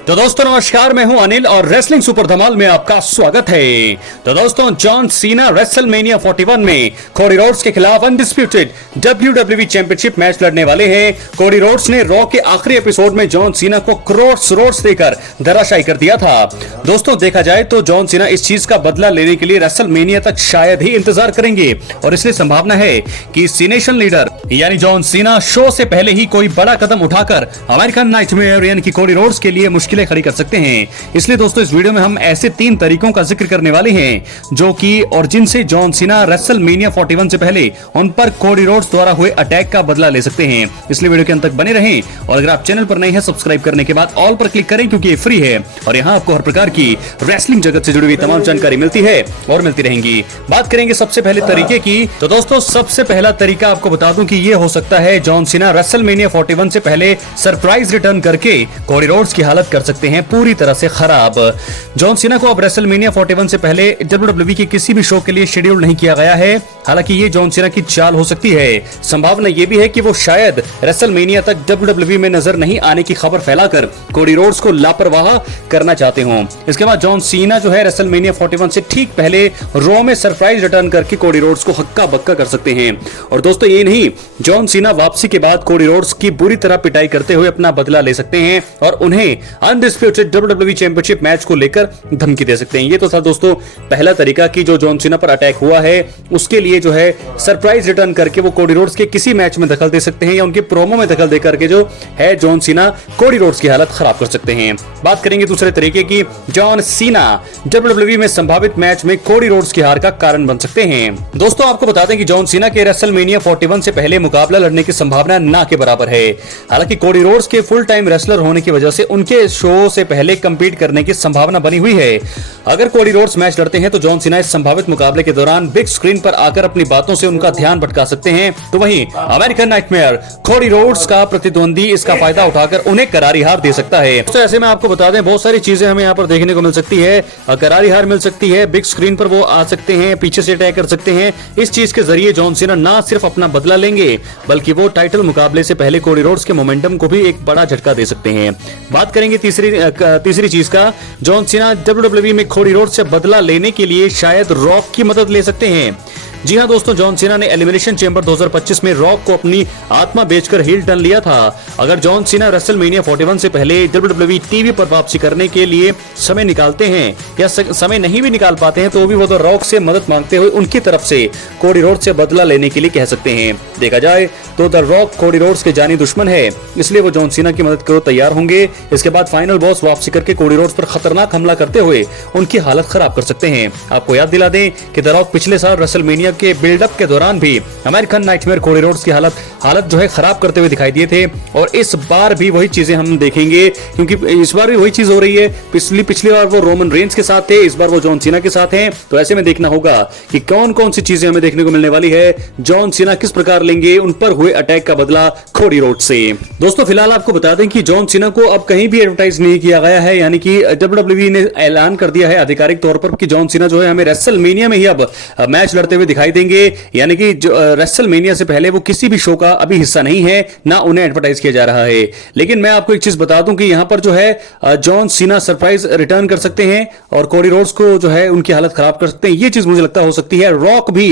तो दोस्तों नमस्कार, मैं हूं अनिल और रेसलिंग सुपर धमाल में आपका स्वागत है। तो दोस्तों जॉन सीना रेसलमेनिया 41 में कोडी रोड्स के खिलाफ अनडिस्प्यूटेड WWE चैंपियनशिप मैच लड़ने वाले हैं। कोडी रोड्स ने रॉ के आखिरी एपिसोड में जॉन सीना को क्रोर्स देकर धराशायी कर दिया था। दोस्तों देखा जाए तो जॉन सीना इस चीज का बदला लेने के लिए रेसलमेनिया तक शायद ही इंतजार करेंगे और इसलिए संभावना है कि सीनेशन लीडर यानी जॉन सीना शो से पहले ही कोई बड़ा कदम उठाकर अमेरिकन नाइटमेयर यानी कि कोडी रोड्स के लिए मुश्किलें खड़ी कर सकते हैं। इसलिए दोस्तों इस वीडियो में हम ऐसे 3 तरीकों का जिक्र करने वाले हैं जो कि और जिनसे जॉन सीना रेसलमेनिया 41 से पहले उन पर कोडी रोड्स द्वारा हुए अटैक का बदला ले सकते हैं। इसलिए वीडियो के अंत तक बने रहें और अगर आप चैनल पर नए हैं सब्सक्राइब करने के बाद ऑल पर क्लिक करें क्योंकि ये फ्री है और यहाँ आपको हर प्रकार की रेसलिंग जगत से जुड़ी हुई तमाम जानकारी मिलती है और मिलती रहेंगी। बात करेंगे सबसे पहले तरीके की। तो दोस्तों सबसे पहला तरीका आपको बता दूं कि ये हो सकता है जॉन सीना रेसलमेनिया 41 से पहले सरप्राइज रिटर्न करके कोडी रोड्स की हालत कर सकते हैं पूरी तरह से खराब। जॉन सीना को अब रेसलमेनिया 41 से पहले WWE के किसी भी शो के लिए शेड्यूल नहीं किया गया है। हालांकि ये जॉन सीना की चाल हो सकती है। संभावना ये भी है कि वो शायद रेसलमेनिया तक WWE में नजर नहीं आने की खबर फैलाकर कोडी रोड्स को लापरवाह करना चाहते हों। इसके बाद जॉन सीना जो है रेसलमेनिया 41 से ठीक पहले रॉ में सरप्राइज रिटर्न करके कोडी रोड्स को हक्का बक्का कर सकते हैं। और दोस्तों ये नहीं, जॉन सीना वापसी के बाद कोडी रोड्स की बुरी तरह पिटाई करते हुए अपना बदला ले सकते हैं और उन्हें अनडिस्प्यूटेड WWE चैंपियनशिप मैच को लेकर धमकी दे सकते हैं। ये तो था दोस्तों पहला तरीका कि जो जॉन सीना पर अटैक हुआ है उसके लिए जो है सरप्राइज रिटर्न करके वो कोडी रोड्स के किसी मैच में दखल दे सकते हैं या उनके प्रोमो में दखल देकर के जो है जॉन सीना कोडी रोड्स की हालत खराब कर सकते हैं। बात करेंगे दूसरे तरीके की। जॉन सीना WWE में संभावित मैच में कोडी रोड्स की हार का कारण बन सकते हैं। दोस्तों आपको बता दें कि जॉन सीना के रेसलमेनिया 41 से पहले मुकाबला लड़ने की संभावना ना के बराबर है। हालांकि कोडी रोड्स के फुल टाइम रेसलर होने की वजह से उनके शो से पहले कंपीट करने की संभावना बनी हुई है। अगर कोडी रोड्स मैच लड़ते हैं तो जॉन सीना इस संभावित मुकाबले के दौरान बिग स्क्रीन पर आकर अपनी बातों से उनका ध्यान भटका सकते हैं। तो वहीं अमेरिकन नाइटमेयर कोडी रोड्स का प्रतिद्वंदी इसका फायदा उठाकर उन्हें करारी हार दे सकता है। तो ऐसे में आपको बता दें बहुत सारी चीजें हमें यहाँ पर देखने को मिल सकती है। करारी हार मिल सकती है, बिग स्क्रीन पर वो आ सकते हैं, पीछे से अटैक कर सकते हैं। इस चीज के जरिए जॉन सीना ना सिर्फ अपना बदला लेंगे बल्कि वो टाइटल मुकाबले से पहले कोडी रोड्स के मोमेंटम को भी एक बड़ा झटका दे सकते हैं। बात करेंगे तीसरी चीज का। जॉन सीना WWE में कोडी रोड्स से बदला लेने के लिए शायद रॉक की मदद ले सकते हैं। जी हां दोस्तों, जॉन सीना ने एलिमिनेशन चैंबर 2025 में रॉक को अपनी आत्मा बेचकर हील टर्न लिया था। अगर जॉन सीना रेसलमेनिया 41 से पहले WWE टीवी पर वापसी करने के लिए समय निकालते हैं या समय नहीं भी निकाल पाते हैं तो भी वो तो रॉक से मदद मांगते हुए उनकी तरफ से कोडी रोड्स से बदला लेने के लिए कह सकते हैं। देखा जाए तो द रॉक कोडी रोड्स के जानी दुश्मन है, इसलिए वो जॉन सीना की मदद को तैयार होंगे। इसके बाद फाइनल बॉस वापसी करके कोडी रोड्स पर खतरनाक हमला करते हुए उनकी हालत खराब कर सकते हैं। आपको याद दिला दें कि द रॉक पिछले साल रेसलमेनिया के बिल्डअप के दौरान भी अमेरिकन नाइटमेयर कोडी रोड्स की हालत जो है खराब करते हुए दिखाई दिए थे और इस बार भी वही चीजें हम देखेंगे क्योंकि इस बार भी वही चीज हो रही है। पिछली बार वो रोमन रेंज के साथ थे, इस बार वो जॉन सीना के साथ हैं। तो ऐसे में देखना होगा कि कौन कौन सी चीजें हमें देखने को मिलने वाली है। जॉन सीना किस प्रकार लेंगे उन पर हुए अटैक का बदला कोडी रोड्स से। दोस्तों फिलहाल आपको बता दें कि जॉन सीना को अब कहीं भी एडवर्टाइज नहीं किया गया है, यानी कि WWE ने ऐलान कर दिया है आधिकारिक तौर पर कि जॉन सीना जो है हमें रेसलमेनिया में ही अब मैच लड़ते हुए दिखाई देंगे। यानी कि रेसलमेनिया से पहले वो किसी भी शो का अभी हिस्सा नहीं है, ना उन्हें एडवर्टाइज किया जा रहा है। लेकिन मैं आपको एक चीज बता दूं कि यहां पर जो है जॉन सीना सरप्राइज रिटर्न कर सकते हैं और कोडी रोड्स को जो है उनकी हालत खराब कर सकते हैं। ये चीज मुझे लगता हो सकती है। रॉक भी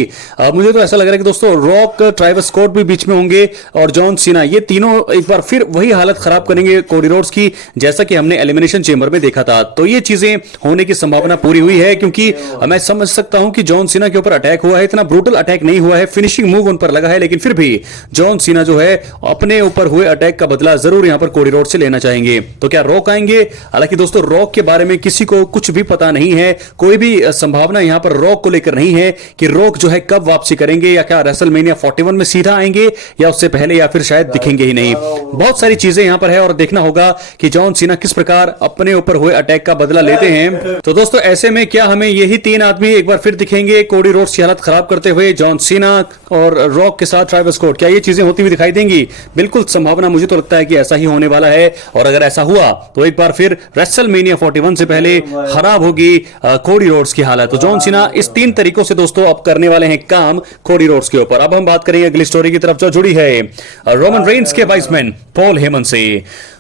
मुझे तो ऐसा लग रहा है कि दोस्तों रॉक, ट्राइवस स्कॉट भी बीच में होंगे और जॉन सीना, ये तीनों एक बार फिर वही हालत खराब करेंगे कोडी रोड्स की जैसा कि हमने एलिमिनेशन चेंबर में देखा था। तो ये चीजें होने की संभावना पूरी हुई है क्योंकि मैं समझ सकता हूं कि जॉन सीना के ऊपर अटैक हुआ है, इतना ब्रूटल अटैक नहीं हुआ है, फिनिशिंग मूव उन पर लगा है, लेकिन फिर भी जॉन सीना जो है अपने ऊपर हुए अटैक का बदला जरूर यहां पर कोडी रोड्स से लेना चाहेंगे। तो क्या रॉक आएंगे? हालांकि दोस्तों रॉक के बारे में किसी को कुछ भी पता नहीं है, कोई भी संभावना यहां पर रॉक को लेकर नहीं है कि रॉक जो है कब वापसी करेंगे या क्या रेसलमेनिया 41 में सीधा आएंगे या उससे पहले या फिर शायद दिखेंगे ही नहीं। बहुत सारी चीजें यहां पर है और देखना होगा कि जॉन सीना किस प्रकार अपने ऊपर हुए अटैक का बदला लेते हैं। तो दोस्तों ऐसे में क्या हमें यही 3 आदमी एक बार फिर दिखेंगे कोडी रोड्स की हालत खराब करते हुए, जॉन सीना और रॉक के साथ ट्राइवस स्कॉट? क्या ये चीजें होती हुई दिखाई देंगी? बिल्कुल संभावना मुझे तो लगता है कि ऐसा ही होने वाला है और अगर ऐसा हुआ तो एक बार फिर रेसलमेनिया 41 से पहले खराब होगी कोडी रोड्स की हालत। तो जॉन सीना इस 3 तरीकों से दोस्तों अब करने वाले हैं काम कोडी रोड्स के ऊपर। अब हम बात करेंगे अगली स्टोरी की तरफ जो जुड़ी है रोमन रेंस के वाइसमैन पॉल हेमन से।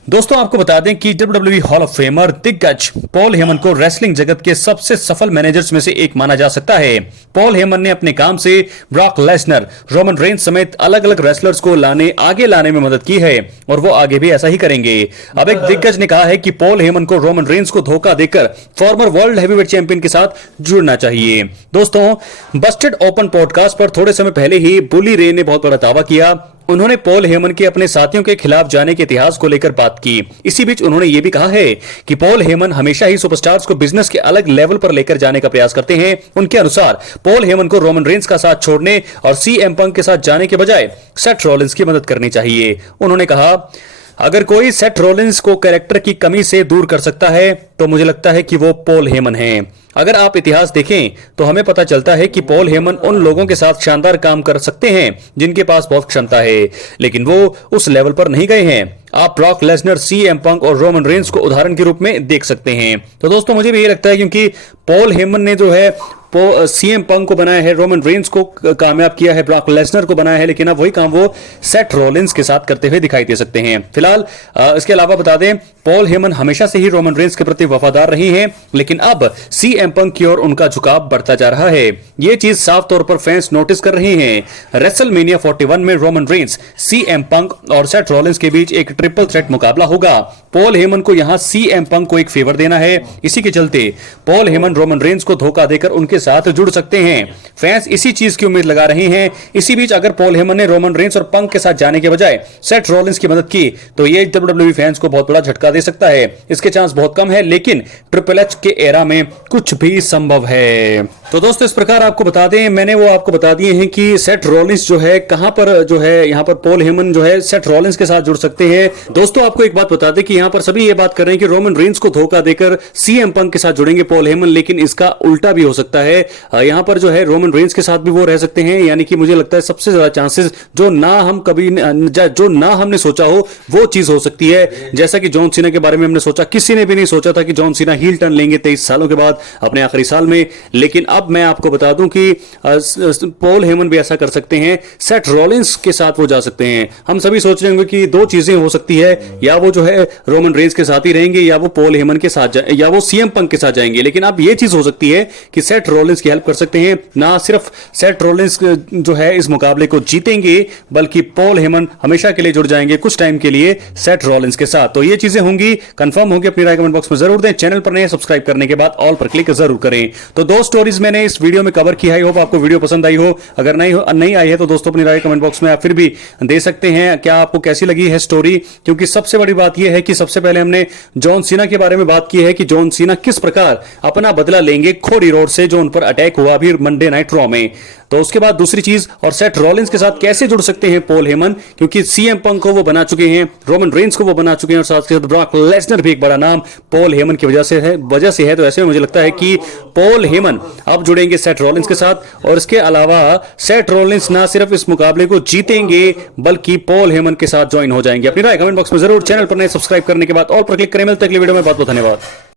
दोस्तों आपको बता दें कि WWE हॉल ऑफ फेमर दिग्गज पॉल हेमन को रेसलिंग जगत के सबसे सफल मैनेजर्स में से एक माना जा सकता है। पॉल हेमन ने अपने काम से ब्रॉक लेसनर, रोमन रेंस समेत अलग अलग रेसलर्स को आगे लाने में मदद की है और वो आगे भी ऐसा ही करेंगे। अब एक दिग्गज ने कहा है कि पॉल हेमन को रोमन रेंस को धोखा देकर फॉर्मर वर्ल्ड हैवीवेट चैंपियन के साथ जुड़ना चाहिए। दोस्तों बस्टेड ओपन पॉडकास्ट पर थोड़े समय पहले ही बुली रे ने बहुत बड़ा दावा किया। उन्होंने पॉल हेमन के अपने साथियों के खिलाफ जाने के इतिहास को लेकर बात की। इसी बीच उन्होंने यह भी कहा है कि पॉल हेमन हमेशा ही सुपरस्टार्स को बिजनेस के अलग लेवल पर लेकर जाने का प्रयास करते हैं। उनके अनुसार पॉल हेमन को रोमन रेंस का साथ छोड़ने और सीएम पंक के साथ जाने के बजाय सेथ रॉलिंस की मदद करनी चाहिए। उन्होंने कहा, अगर कोई सेथ रॉलिंस को कैरेक्टर की कमी से दूर कर सकता है तो मुझे लगता है कि वो पॉल हेमन है। अगर आप इतिहास देखें तो हमें पता चलता है कि पॉल हेमन उन लोगों के साथ शानदार काम कर सकते हैं जिनके पास बहुत क्षमता है, लेकिन वो उस लेवल पर नहीं गए हैं। आप ब्रॉक लेसनर, सीएम पंक और रोमन रेंस को उदाहरण के रूप में देख सकते हैं। तो दोस्तों मुझे भी ये लगता है क्योंकि पॉल हेमन ने जो है सीएम पंक को बनाया है, रोमन रेंस को कामयाब किया है, ब्रॉक लेसनर को बनाया है, लेकिन अब वही काम वो सेथ रॉलिंस के साथ करते हुए दिखाई दे सकते हैं। फिलहाल इसके अलावा बता दें, पॉल हेमन हमेशा से ही रोमन रेंस के प्रति वफादार रहे हैं, लेकिन अब सीएम पंक की ओर उनका झुकाव बढ़ता जा रहा है। यह चीज साफ तौर पर फैंस नोटिस कर रहे हैं। रेसलमेनिया 41 में रोमन रेंस, सीएम पंक और सेथ रॉलिंस के बीच एक ट्रिपल थ्रेट मुकाबला होगा। पॉल हेमन को यहां सीएम पंक को एक फेवर देना है। इसी के चलते पॉल हेमन रोमन रेंस को धोखा देकर उनके साथ जुड़ सकते हैं। फैंस इसी चीज की उम्मीद लगा रहे हैं। इसी बीच अगर पॉल हेमन ने रोमन रेंस और पंक के साथ जाने के बजाय सेथ रॉलिंस की मदद की तो ये WWE फैंस को बहुत बड़ा झटका दे सकता है। इसके चांस बहुत कम है, लेकिन ट्रिपल एच के एरा में कुछ भी संभव है। तो दोस्तों इस प्रकार आपको बता दें, मैंने वो आपको बता दिए हैं कि सेथ रॉलिंस जो है कहां पर जो है यहां पर पॉल हेमन जो है सेथ रॉलिंस के साथ जुड़ सकते हैं। दोस्तों आपको एक बात बता दें कि यहां पर सभी ये बात कर रहे हैं कि रोमन रेंस को धोखा देकर सीएम पंक के साथ जुड़ेंगे पॉल हेमन, लेकिन इसका उल्टा भी हो सकता है। यहां पर जो है रोमन रेंस के साथ भी वो रह सकते हैं। यानी कि मुझे लगता है सबसे ज्यादा चांसेस जो ना हमने सोचा हो वो चीज हो सकती है। जैसा कि जॉन सीना के बारे में हमने सोचा, किसी ने भी नहीं सोचा था कि जॉन सीना हील टर्न लेंगे 23 सालों के बाद अपने आखिरी साल में, लेकिन अब मैं आपको बता दूं कि पॉल हेमन भी ऐसा कर सकते हैं। सेथ रॉलिंस के साथ वो जा सकते हैं। हम सभी सोच रहे होंगे कि दो चीजें हो सकती है, या वो जो है रोमन रेंस के साथ ही रहेंगे या वो पॉल हेमन के साथ या वो सीएम पंक के साथ जाएंगे। लेकिन अब ये चीज हो सकती है कि सेथ रॉलिंस की हेल्प कर सकते हैं। ना सिर्फ सेथ रॉलिंस जो है इस मुकाबले को जीतेंगे, बल्कि पॉल हेमन हमेशा के लिए जुड़ जाएंगे कुछ टाइम के लिए सेथ रॉलिंस के साथ। तो ये चीजें होंगी, कंफर्म होंगी। अपनी राय कमेंट बॉक्स में जरूर दें। चैनल पर नए सब्सक्राइब करने के बाद ऑल पर क्लिक जरूर करें। तो दो स्टोरीज मैंने इस वीडियो में कवर किया है। होप आपको वीडियो पसंद आई हो। अगर नहीं आई है तो दोस्तों अपनी राय कमेंट बॉक्स में आप फिर भी दे सकते हैं। क्या आपको कैसी लगी है स्टोरी? क्योंकि सबसे बड़ी बात यह है कि सबसे पहले हमने जॉन सीना के बारे में बात की है कि जॉन सीना किस प्रकार अपना बदला लेंगे खोडी रोड से जो उन पर अटैक हुआ अभी मंडे नाइट रॉ में। तो उसके बाद दूसरी चीज, और सेथ रॉलिंस के साथ कैसे जुड़ सकते हैं पॉल हेमन, क्योंकि सीएम पंक को वो बना चुके हैं, रोमन रेंस को वो बना चुके हैं और साथ के साथ ब्रॉक लेसनर भी एक बड़ा नाम पॉल हेमन की वजह से है। तो ऐसे में मुझे लगता है कि पॉल हेमन अब जुड़ेंगे सेथ रॉलिंस के साथ। और इसके अलावा सेथ रॉलिंस ना सिर्फ इस मुकाबले को जीतेंगे बल्कि पॉल हेमन के साथ ज्वाइन हो जाएंगे। अपनी राय कमेंट बॉक्स में जरूर। चैनल पर नए सब्सक्राइब करने के बाद ऑल पर क्लिक करें। मिलते हैं अगली वीडियो में। बहुत बहुत धन्यवाद।